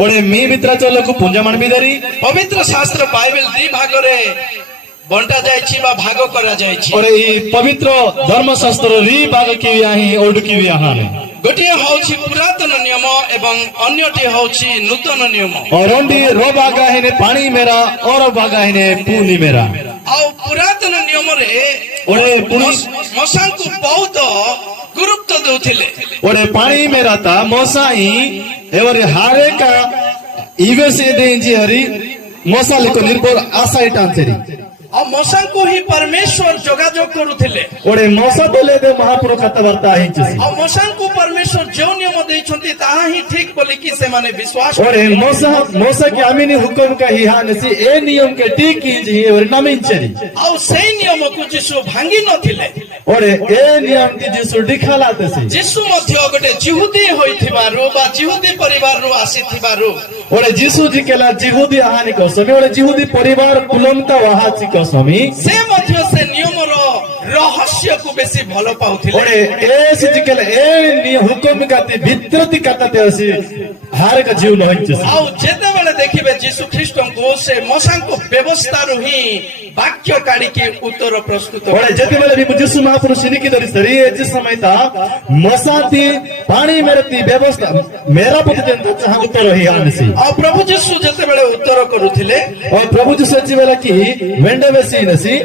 ओडे मी मित्राचो लोक पुंजा मानबी दरी पवित्र शास्त्र बाइबल दी भागरे बंटा जायछि बा भाग करा जायछि ओडे ई पवित्र धर्मशास्त्र री भाग की आही ओड की आहाने गोटे होछि पुरातन नियम एवं अन्यटी होछि नूतन नियम और ओंडी रो भागा हेने पानी मेरा और भागा हेने पूनी मेरा आ पुरातन नियम रे ओडे पूनी मसा को बहुत गुरुत्व दउथिले ओडे पानी मेरा ता मोसाई एवरे हारे का इवेसे देंजी हरी मोसा लेको निर्भर आशा इटांचरी आ मसा को ही परमेश्वर जोगाजोग करूथिले ओडे मोसा बोले दे महापुरुष कथावार्ता हिंचसी आ मसा को परमेश्वर जो नियम दैछंती ताहा ही ठीक बोली कि से माने विश्वास ओडे मोसा के आमिनी हुकुम का हिहानसी ए नियम के ठीक ही और नमिंचरी आ से नियम को यीशु भांगी नथिले ओडे ए नियम की जिसु दिखालातेसी यीशु मध्य गोटे जिहुदी होइथिबारु बा जिहुदी परिवार रु आसीथिबारु ओडे जिसु जी केला जिहुदी आहानी को समय ओडे जिहुदी परिवार कुलमता वहाची को समय से मध्य से नियम रो रहस्य को बेसी भलो पाउथिले ओडे ए सिजी केला ए हुकुम काते भित्रति काते असी हार का जीव नहिंचसी आ जेते बेले देखिबे यीशु ख्रीष्ट को से मसा को व्यवस्था रु ही वाक्य काढी के उत्तर प्रस्तुत ओडे जेते बेले भी जिसु महापुरुष निकी दरी सरी ए जिस समय ता मसाती पानी मेरती व्यवस्था मेरा पति जन जहां उत्तर ही आनसी आ प्रभु यीशु जेते बेले उत्तर करूथिले और प्रभु जी सच्ची बेला की वेंडे बेसी नसी